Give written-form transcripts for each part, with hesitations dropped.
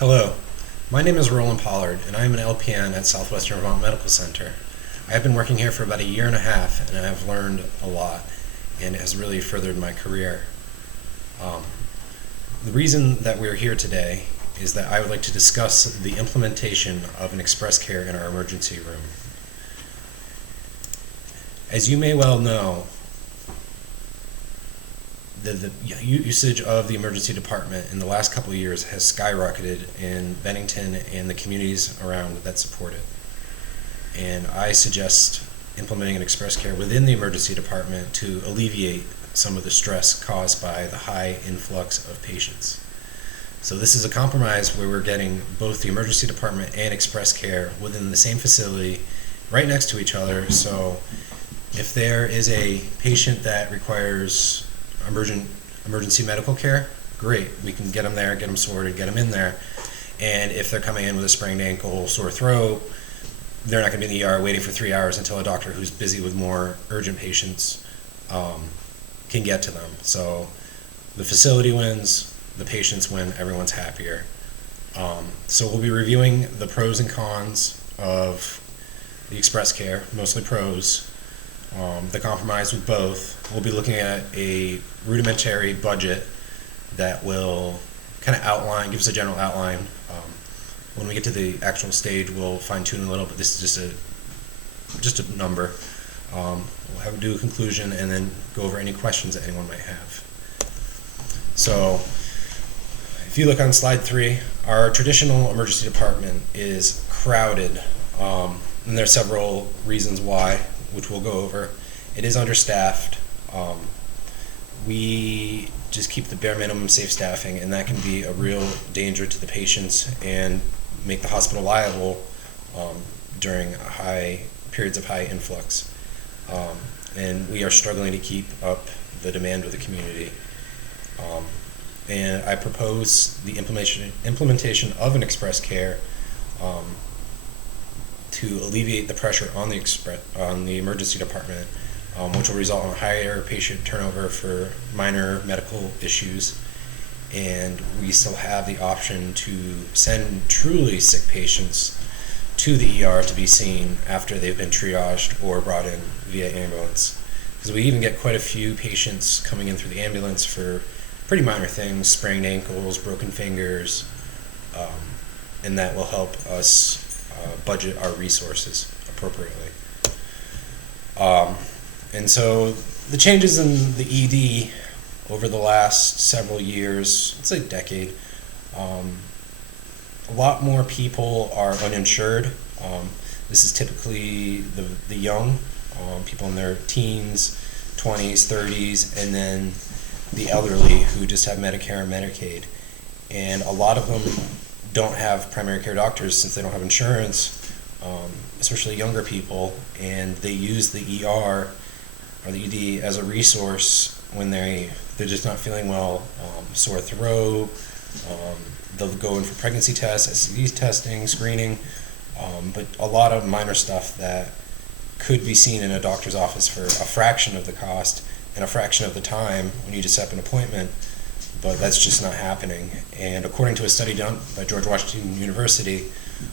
Hello, my name is Roland Pollard, and I am an LPN at Southwestern Vermont Medical Center. I have been working here for about a year and a half, and I have learned a lot, and it has really furthered my career. Um, the reason that we're here today is that I would like to discuss the implementation of an express care in our emergency room. As you may well know, the usage of the emergency department in the last couple of years has skyrocketed in Bennington and the communities around that support it. And I suggest implementing an express care within the emergency department to alleviate some of the stress caused by the high influx of patients. So this is a compromise where we're getting both the emergency department and express care within the same facility right next to each other. So if there is a patient that requires emergency medical care, great, we can get them there, get them sorted, get them in there. And if they're coming in with a sprained ankle, sore throat, they're not going to be in the ER waiting for 3 hours until a doctor who's busy with more urgent patients can get to them. So the facility wins, the patients win, everyone's happier. So we'll be reviewing the pros and cons of the express care, mostly pros. The compromise with both. We'll be looking at a rudimentary budget that will kind of outline, give us a general outline. When we get to the actual stage, we'll fine tune a little, but this is just a number. We'll do a conclusion and then go over any questions that anyone might have. So, if you look on slide 3, our traditional emergency department is crowded, and there are several reasons why, which we'll go over. It is understaffed. We just keep the bare minimum safe staffing, and that can be a real danger to the patients and make the hospital liable during periods of high influx. And we are struggling to keep up the demand of the community. And I propose the implementation of an express care to alleviate the pressure on the emergency department, which will result in higher patient turnover for minor medical issues. And we still have the option to send truly sick patients to the ER to be seen after they've been triaged or brought in via ambulance. Because we even get quite a few patients coming in through the ambulance for pretty minor things, sprained ankles, broken fingers, and that will help us budget our resources appropriately. And so the changes in the ED over the last several years, let's say decade, a lot more people are uninsured. This is typically the young, people in their teens, 20s, 30s, and then the elderly who just have Medicare and Medicaid. And a lot of them don't have primary care doctors since they don't have insurance, especially younger people, and they use the ER or the ED as a resource when they're just not feeling well, sore throat. They'll go in for pregnancy tests, STD testing, screening, but a lot of minor stuff that could be seen in a doctor's office for a fraction of the cost and a fraction of the time when you just set up an appointment, but that's just not happening. And according to a study done by George Washington University,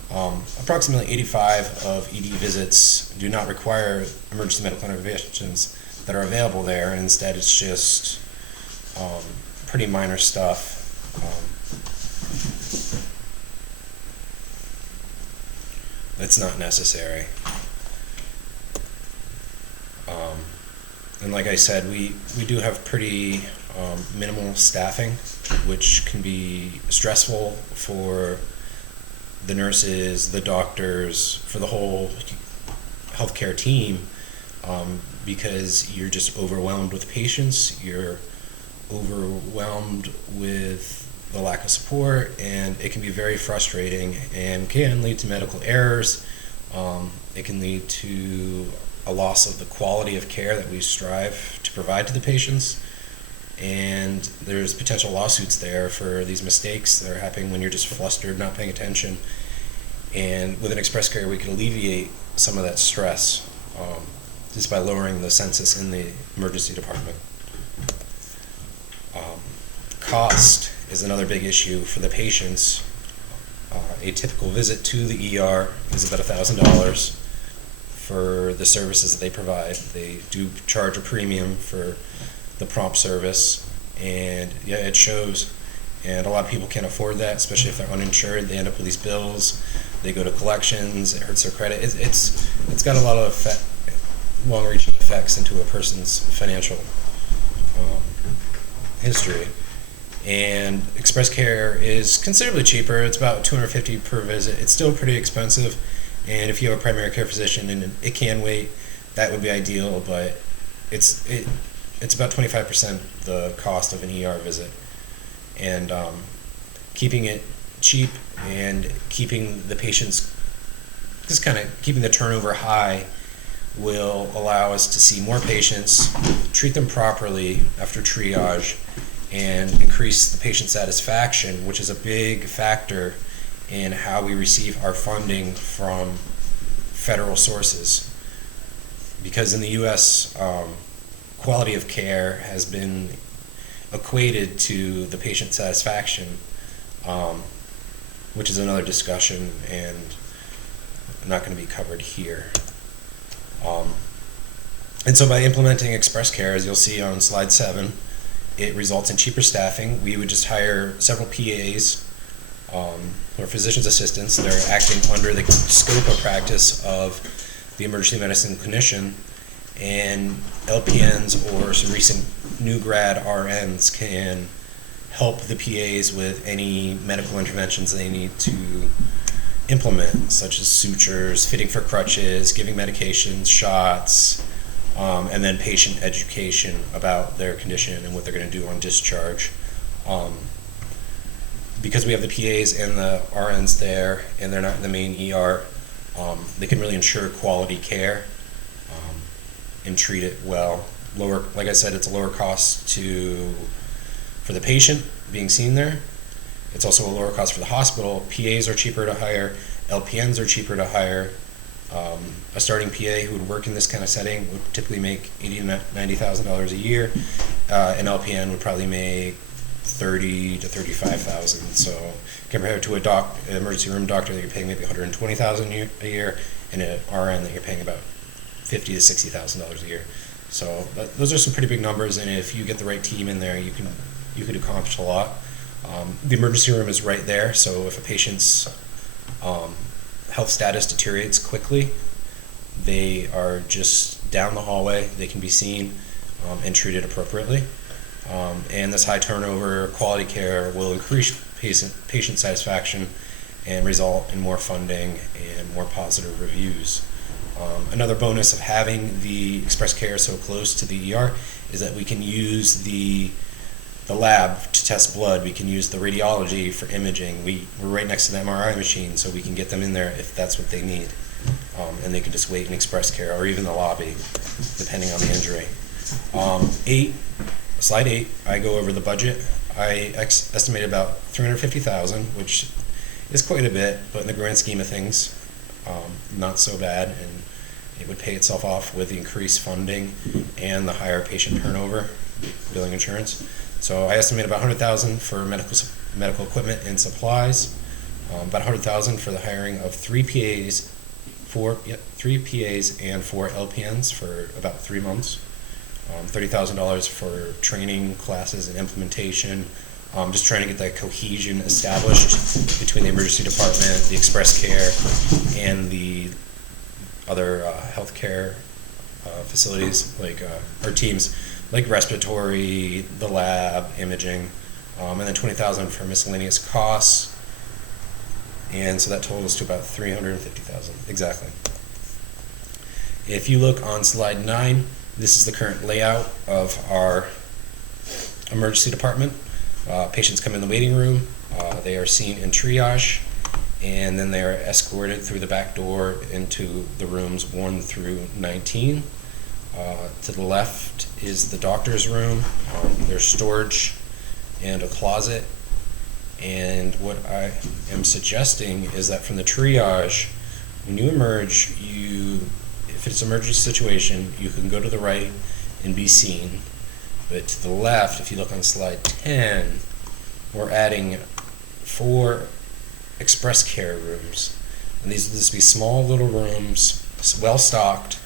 approximately 85 of ED visits do not require emergency medical interventions that are available there, and instead it's just pretty minor stuff. That's not necessary. And like I said, we do have pretty minimal staffing, which can be stressful for the nurses, the doctors, for the whole healthcare team, because you're just overwhelmed with patients, you're overwhelmed with the lack of support, and it can be very frustrating and can lead to medical errors. It can lead to a loss of the quality of care that we strive to provide to the patients, and there's potential lawsuits there for these mistakes that are happening when you're just flustered, not paying attention. And with an express care, we can alleviate some of that stress just by lowering the census in the emergency department. Cost is another big issue for the patients. A typical visit to the ER is about $1,000 for the services that they provide. They do charge a premium for the prompt service, and yeah, it shows. And a lot of people can't afford that, especially if they're uninsured. They end up with these bills. They go to collections. It hurts their credit. It's got a lot of long-reaching effects into a person's financial history. And Express Care is considerably cheaper. It's about $250 per visit. It's still pretty expensive, and if you have a primary care physician and it can wait, that would be ideal. But it's about 25% the cost of an ER visit, and keeping it cheap and keeping the patients, just kind of keeping the turnover high, will allow us to see more patients, treat them properly after triage, and increase the patient satisfaction, which is a big factor in how we receive our funding from federal sources. Because in the U.S., quality of care has been equated to the patient satisfaction, which is another discussion and not going to be covered here. And so by implementing Express Care, as you'll see on slide 7, it results in cheaper staffing. We would just hire several PAs, or physician's assistants. They're acting under the scope of practice of the emergency medicine clinician, and LPNs or some recent new grad RNs can help the PAs with any medical interventions they need to implement, such as sutures, fitting for crutches, giving medications, shots, and then patient education about their condition and what they're going to do on discharge. Because we have the PAs and the RNs there, and they're not in the main ER, they can really ensure quality care and treat it well. Lower, like I said, it's a lower cost for the patient being seen there. It's also a lower cost for the hospital. PAs are cheaper to hire. LPNs are cheaper to hire. A starting PA who would work in this kind of setting would typically make $80,000 to $90,000 a year. An LPN would probably make $30,000 to $35,000. So compared to an emergency room doctor that you're paying maybe $120,000 a year, and an RN that you're paying about $50,000 to $60,000 a year. So those are some pretty big numbers, and if you get the right team in there, you could accomplish a lot. The emergency room is right there, so if a patient's health status deteriorates quickly, they are just down the hallway. They can be seen and treated appropriately. And this high turnover, quality care will increase patient satisfaction and result in more funding and more positive reviews. Another bonus of having the Express Care so close to the ER is that we can use the lab to test blood. We can use the radiology for imaging. We're right next to the MRI machine, so we can get them in there if that's what they need. And they can just wait in Express Care or even the lobby, depending on the injury. Slide 8, I go over the budget. I estimate about $350,000, which is quite a bit, but in the grand scheme of things, not so bad, and it would pay itself off with the increased funding and the higher patient turnover, billing insurance. So I estimate about $100,000 for medical equipment and supplies, about $100,000 for the hiring of three PAs and 4 LPNs for about 3 months, $30,000 for training classes and implementation. Just trying to get that cohesion established between the emergency department, the Express Care, and the other healthcare facilities, like our teams, like respiratory, the lab, imaging, and then $20,000 for miscellaneous costs, and so that totals to about $350,000 exactly. If you look on slide 9, this is the current layout of our emergency department. Patients come in the waiting room, they are seen in triage, and then they are escorted through the back door into the rooms 1 through 19. To the left is the doctor's room. There's storage and a closet. And what I am suggesting is that from the triage, when you emerge, if it's an emergency situation, you can go to the right and be seen. But to the left, if you look on slide 10, we're adding 4 express care rooms. And these will just be small little rooms, well stocked,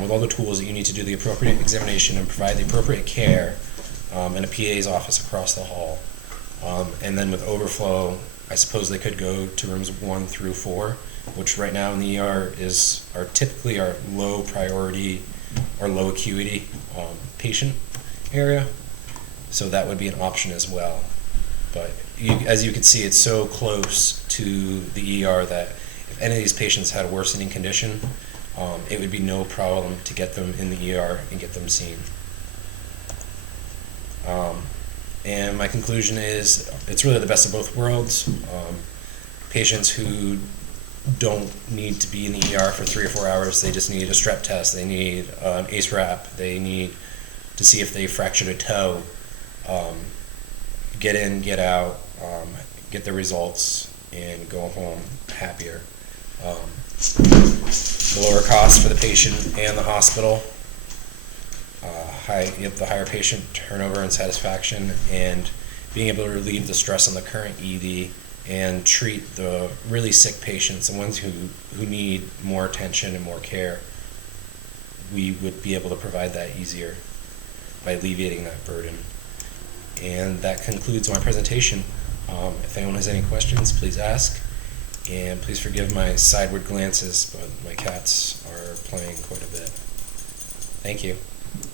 with all the tools that you need to do the appropriate examination and provide the appropriate care, in a PA's office across the hall. And then with overflow, I suppose they could go to rooms 1 through 4, which right now in the ER are typically our low priority or low acuity patient area. So that would be an option as well. But as you can see, it's so close to the ER that if any of these patients had a worsening condition, it would be no problem to get them in the ER and get them seen. And my conclusion is it's really the best of both worlds. Patients who don't need to be in the ER for 3 or 4 hours, they just need a strep test, they need an ACE wrap, they need to see if they fractured a toe, get in, get out, get the results, and go home happier. The lower cost for the patient and the hospital, the higher patient turnover and satisfaction, and being able to relieve the stress on the current ED and treat the really sick patients and ones who need more attention and more care. We would be able to provide that easier by alleviating that burden. And that concludes my presentation. If anyone has any questions, please ask. And please forgive my sideward glances, but my cats are playing quite a bit. Thank you.